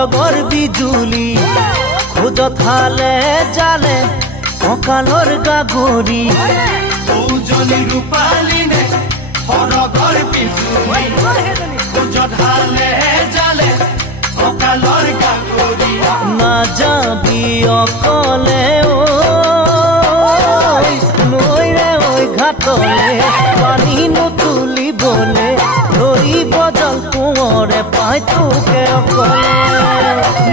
সৰগৰ বিজুলি খোজত হালে জালে অকালৰ গাগৰি সৌজনী ৰূপালীনে সৰগৰ বিজুলি খোজত হালে জালে অকালৰ গাগৰি নাযাবি অকলে নৈৰে ঐ ঘাটলে পানী নুতুলিবলে ধৰিব জল কোঁৱৰে পাই তোকে অকলে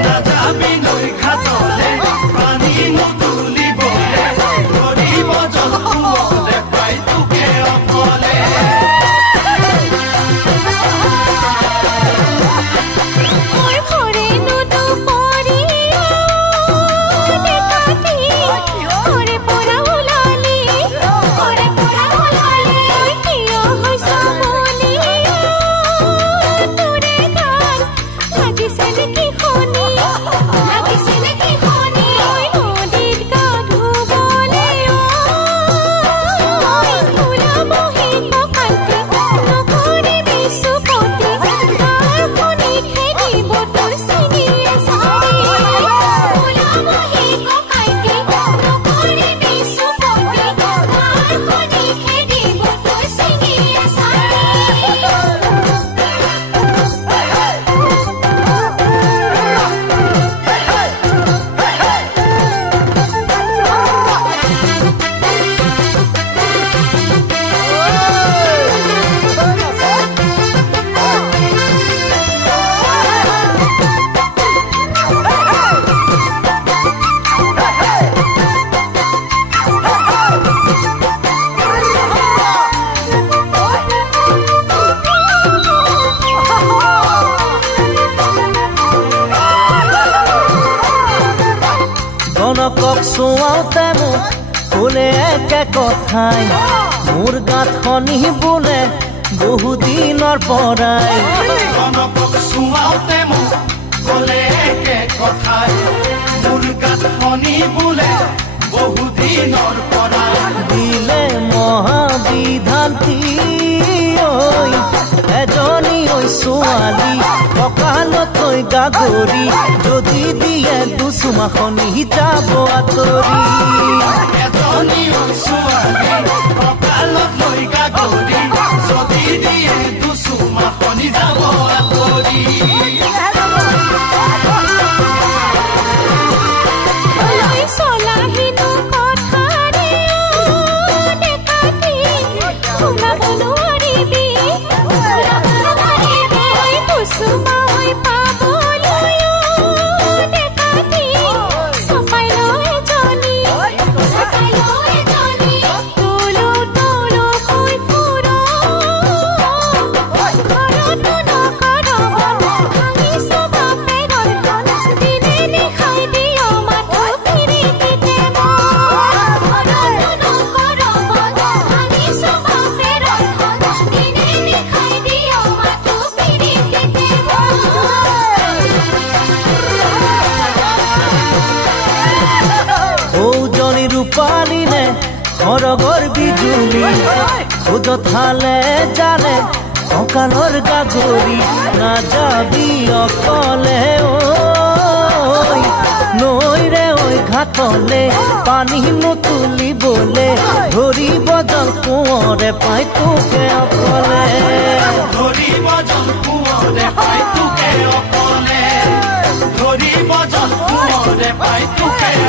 নাযাবি নৈ ঘাটলে পানী নুতুলিবলে ধৰিব জল কোঁৱৰে পাই তোকে অকলে গণকক চোৱাওতে মোক ক'লে একে কথাই মোৰ গাত খনি বোলে বহুদিনৰ পৰাই গণকক চোৱাওতে মোক ক'লে একে কথাই মোৰ গাত খনি বোলে বহুদিনৰ পৰাই দিলে মহাবিধান্তি এজনী ঐ ছোৱালী কঁকালত লৈ গাগৰি যদি দিয়ে দুচুমাখনি যাব আঁতৰি এজনী ঐ ছোৱালী কঁকালত লৈ গাগৰি যদি দিয়ে দুচুমাখনি যাব আঁতৰি ৰূপালীনে সৰগৰ বিজুলি খোজত হালে জালে অকালৰ গাগৰি নাযাবি অকলে নৈৰে ঐ ঘাটলে পানী নুতুলিবলে ধৰিব জল কোঁৱৰে পাই তোকে অকলে ধৰিব জল কোঁৱৰে পাই তোকে অকলে ধৰিব জল কোঁৱৰে পাই তোকে